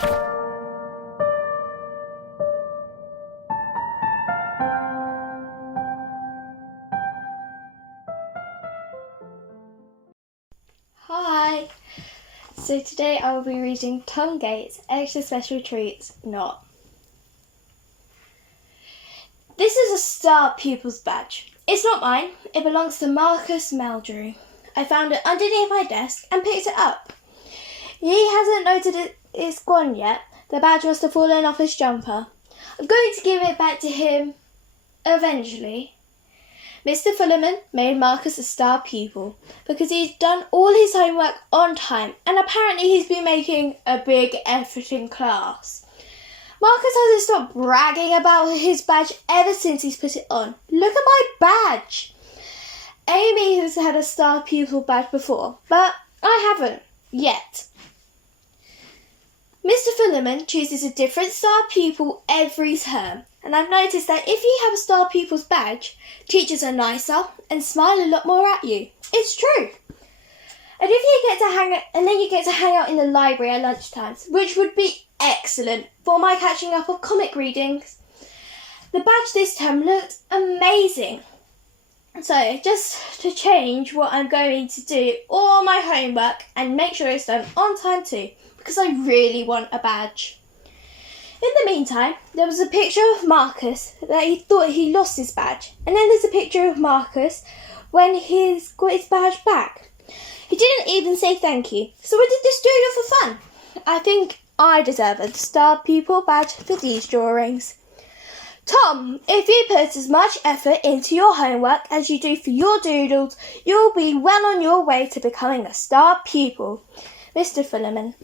Hi! So today I will be reading Tom Gates' Extra Special Treats Not. This is a Star Pupils badge. It's not mine, it belongs to Marcus Meldrew. I found it underneath my desk and picked it up. He hasn't noted it's gone yet. The badge must have fallen off his jumper. I'm going to give it back to him eventually. Mr. Fullerman made Marcus a star pupil because he's done all his homework on time and apparently he's been making a big effort in class. Marcus hasn't stopped bragging about his badge ever since he's put it on. Look at my badge! Amy has had a star pupil badge before, but I haven't yet. Mr. Fullerman chooses a different star pupil every term, and I've noticed that if you have a star pupil's badge, teachers are nicer and smile a lot more at you. It's true. And if you get to hang out in the library at lunchtimes, which would be excellent for my catching up of comic readings. The badge this term looked amazing. So just to change what I'm going to do all my homework and make sure it's done on time too, because I really want a badge. In the meantime, there was a picture of Marcus that he thought he lost his badge, and then there's a picture of Marcus when he's got his badge back. He didn't even say thank you, so I did this doodle for fun. I think I deserve a star pupil badge for these drawings. Tom, if you put as much effort into your homework as you do for your doodles, you'll be well on your way to becoming a star pupil. Mr. Fullerman.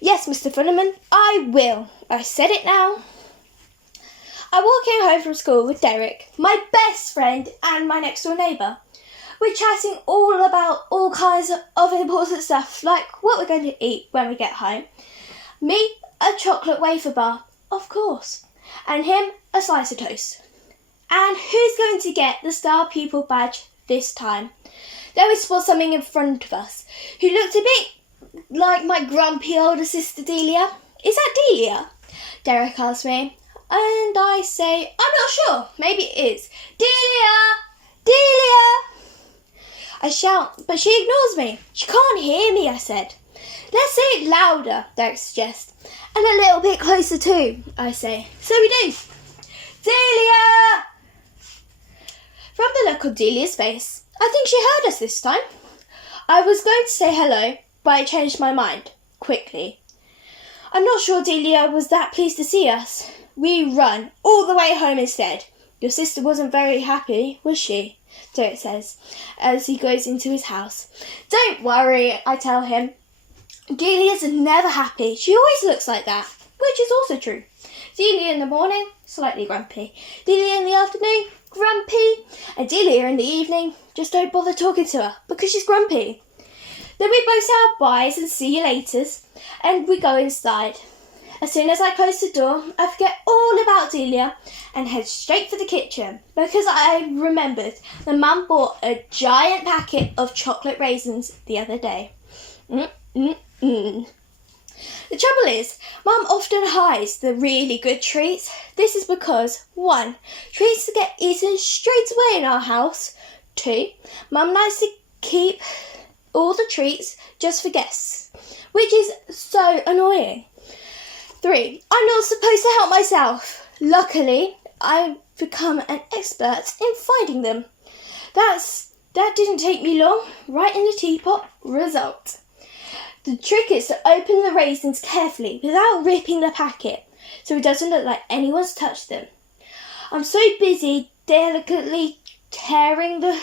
Yes, Mr. Fullerman, I will. I said it now. I walking home from school with Derek, my best friend and my next door neighbour. We're chatting all about all kinds of important stuff, like what we're going to eat when we get home. Me, a chocolate wafer bar, of course, and him, a slice of toast. And who's going to get the star pupil badge this time? Then we spot something in front of us, who looked a bit like my grumpy older sister Delia. Is that Delia? Derek asks me, and I say, I'm not sure, maybe it is. Delia! Delia! I shout, but she ignores me. She can't hear me, I said. Let's say it louder, Derek suggests. And a little bit closer too, I say. So we do. Delia! From the look on Delia's face, I think she heard us this time. I was going to say hello, but I changed my mind, quickly. I'm not sure Delia was that pleased to see us. We run all the way home instead. Your sister wasn't very happy, was she? Derek says, as he goes into his house. Don't worry, I tell him. Delia's never happy. She always looks like that, which is also true. Delia in the morning, slightly grumpy. Delia in the afternoon, grumpy. And Delia in the evening, just don't bother talking to her because she's grumpy. Then we both say our byes and see you laters, and we go inside. As soon as I close the door, I forget all about Delia and head straight for the kitchen because I remembered that Mum bought a giant packet of chocolate raisins the other day. The trouble is, Mum often hides the really good treats. This is because 1. Treats get eaten straight away in our house. 2. Mum likes to keep all the treats just for guests, which is so annoying. 3. I'm not supposed to help myself. Luckily, I've become an expert in finding them. That didn't take me long. Right in the teapot. Result. The trick is to open the raisins carefully without ripping the packet, so it doesn't look like anyone's touched them. I'm so busy delicately tearing the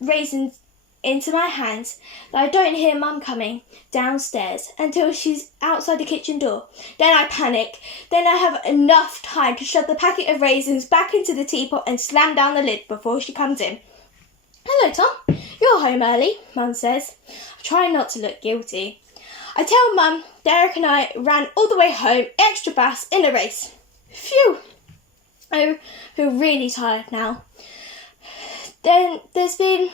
raisins into my hands that I don't hear Mum coming downstairs until she's outside the kitchen door. Then I panic. Then I have enough time to shove the packet of raisins back into the teapot and slam down the lid before she comes in. Hello, Tom. You're home early, Mum says. I try not to look guilty. I tell Mum Derek and I ran all the way home extra fast in a race. Phew. I feel really tired now. Then there's been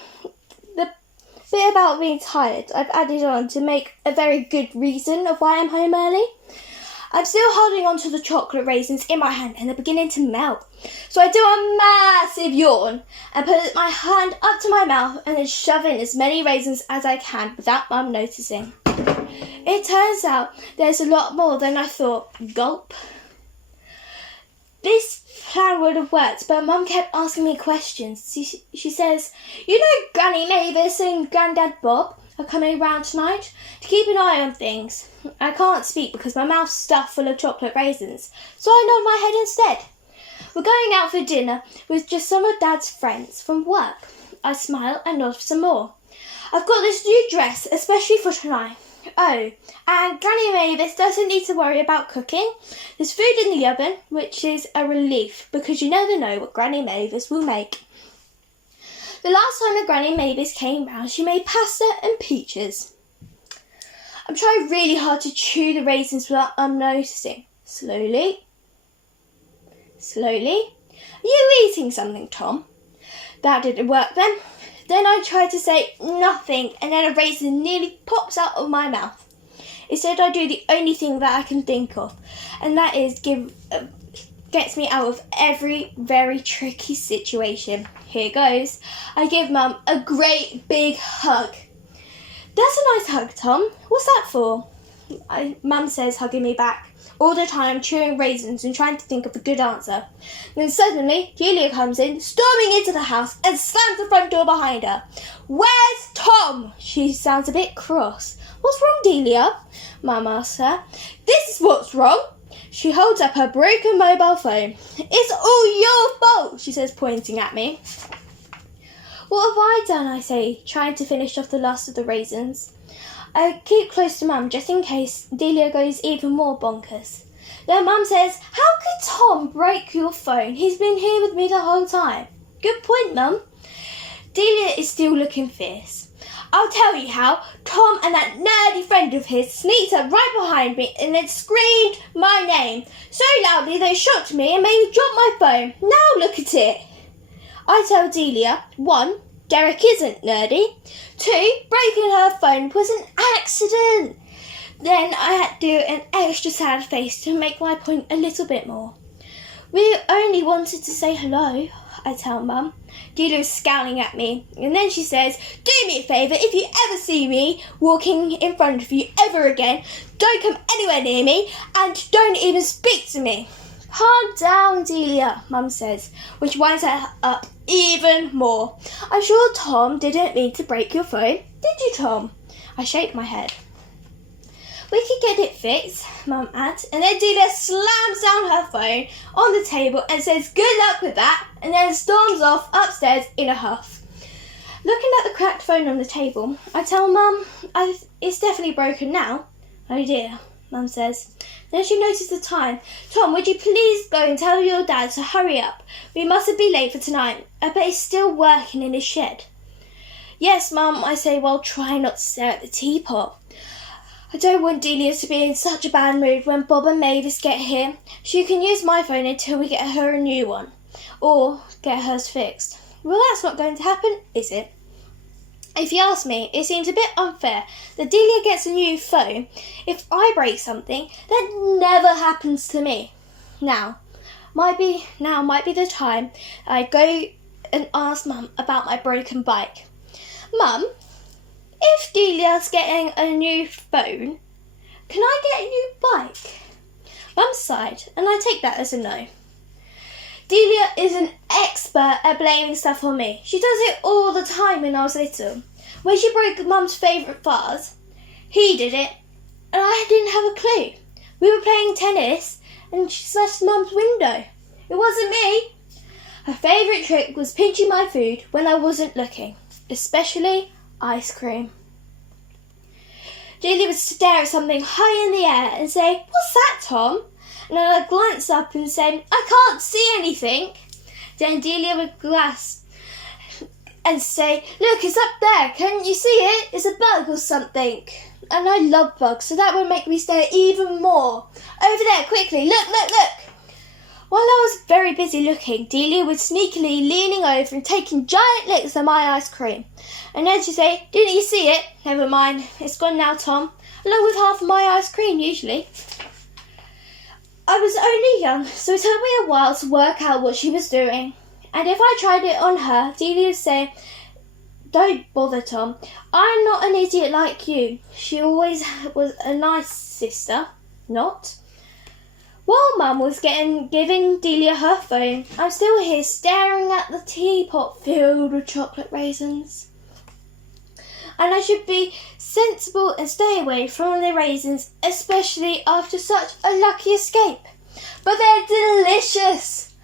the bit about being tired I've added on to make a very good reason of why I'm home early. I'm still holding on to the chocolate raisins in my hand and they're beginning to melt. So I do a massive yawn and put my hand up to my mouth and then shove in as many raisins as I can without Mum noticing. It turns out there's a lot more than I thought. Gulp. This plan would have worked, but Mum kept asking me questions. She says, you know Granny Mavis and Grandad Bob are coming round tonight to keep an eye on things. I can't speak because my mouth's stuffed full of chocolate raisins, so I nod my head instead. We're going out for dinner with just some of Dad's friends from work. I smile and nod some more. I've got this new dress, especially for tonight. Oh, and Granny Mavis doesn't need to worry about cooking. There's food in the oven, which is a relief because you never know what Granny Mavis will make. The last time that Granny Mavis came round, she made pasta and peaches. I'm trying really hard to chew the raisins without noticing. Slowly. Slowly. Are you eating something, Tom? That didn't work then. Then I tried to say nothing and then a raisin nearly pops out of my mouth. Instead I do the only thing that I can think of, and that is gets me out of every very tricky situation. Here goes. I give Mum a great big hug. That's a nice hug, Tom. What's that for? Mum says, hugging me back. All the time chewing raisins and trying to think of a good answer. Then suddenly, Delia comes in, storming into the house and slams the front door behind her. Where's Tom? She sounds a bit cross. What's wrong, Delia? Mum asks her. This is what's wrong. She holds up her broken mobile phone. It's all your fault, she says, pointing at me. What have I done, I say, trying to finish off the last of the raisins. I keep close to Mum just in case Delia goes even more bonkers. Then Mum says, how could Tom break your phone? He's been here with me the whole time. Good point, Mum. Delia is still looking fierce. I'll tell you how. Tom and that nerdy friend of his sneaked up right behind me and then screamed my name so loudly they shocked me and made me drop my phone. Now look at it. I tell Delia, 1, Derek isn't nerdy. 2, breaking her phone was an accident. Then I had to do an extra sad face to make my point a little bit more. We only wanted to say hello, I tell Mum. Delia is scowling at me, and then she says, do me a favour, if you ever see me walking in front of you ever again, don't come anywhere near me, and don't even speak to me. Calm down, Delia, Mum says, which winds her up even more. I'm sure Tom didn't mean to break your phone, did you, Tom? I shake my head. We could get it fixed, Mum adds, and then Delia slams down her phone on the table and says good luck with that, and then storms off upstairs in a huff. Looking at the cracked phone on the table, I tell Mum it's definitely broken now. Oh dear, Mum says. Then she noticed the time. Tom, would you please go and tell your dad to hurry up? We mustn't be late for tonight. I bet he's still working in his shed. Yes, Mum, I say while trying not to stare at the teapot. I don't want Delia to be in such a bad mood when Bob and Mavis get here. She can use my phone until we get her a new one. Or get hers fixed. Well, that's not going to happen, is it? If you ask me, it seems a bit unfair that Delia gets a new phone if I break something that never happens to me. Now might be the time I go and ask Mum about my broken bike. Mum, if Delia's getting a new phone, can I get a new bike? Mum sighed, and I take that as a no. Delia is an expert at blaming stuff on me. She does it all the time when I was little. When she broke Mum's favourite vase, he did it, and I didn't have a clue. We were playing tennis, and she smashed Mum's window. It wasn't me. Her favourite trick was pinching my food when I wasn't looking, especially ice cream. Delia would stare at something high in the air and say, what's that, Tom? And then I'd glance up and say, I can't see anything. Then Delia would glance and say, look, it's up there. Can't you see it? It's a bug or something. And I love bugs, so that would make me stare even more. Over there, quickly, look, look, look. While I was very busy looking, Delia was sneakily leaning over and taking giant licks of my ice cream. And then she'd say, didn't you see it? Never mind, it's gone now, Tom. Along with half of my ice cream, usually. I was only young, so it took me a while to work out what she was doing. And if I tried it on her, Delia would say, "Don't bother, Tom. I'm not an idiot like you." She always was a nice sister, not. While Mum was giving Delia her phone, I'm still here staring at the teapot filled with chocolate raisins. And I should be sensible and stay away from the raisins, especially after such a lucky escape. But they're delicious.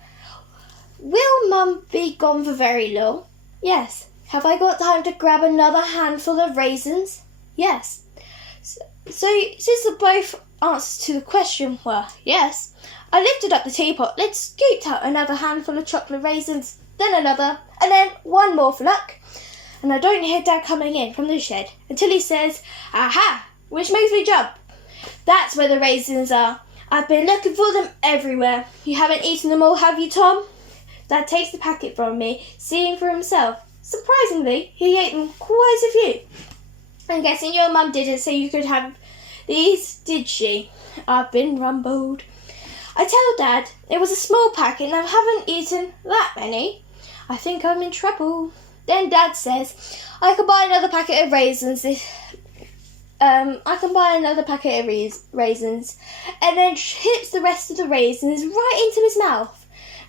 Will Mum be gone for very long? Yes. Have I got time to grab another handful of raisins? Yes. So since the both answers to the question were yes, I lifted up the teapot, then scooped out another handful of chocolate raisins, then another, and then one more for luck. And I don't hear Dad coming in from the shed until he says, "Aha!" which makes me jump. That's where the raisins are. I've been looking for them everywhere. You haven't eaten them all, have you, Tom? Dad takes the packet from me, seeing for himself. Surprisingly, he ate them quite a few. I'm guessing your Mum didn't say you could have these, did she? I've been rumbled. I tell Dad it was a small packet and I haven't eaten that many. I think I'm in trouble. Then Dad says, I can buy another packet of raisins. And then chips the rest of the raisins right into his mouth.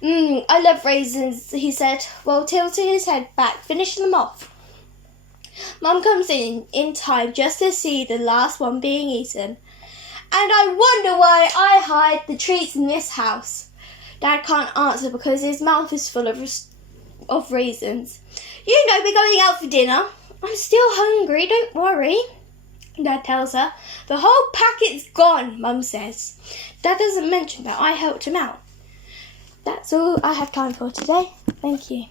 I love raisins, he said, while tilting his head back, finishing them off. Mum comes in time just to see the last one being eaten. And I wonder why I hide the treats in this house. Dad can't answer because his mouth is full of raisins. You know we're going out for dinner. I'm still hungry, don't worry, Dad tells her. The whole packet's gone, Mum says. Dad doesn't mention that I helped him out. That's all I have time for today. Thank you.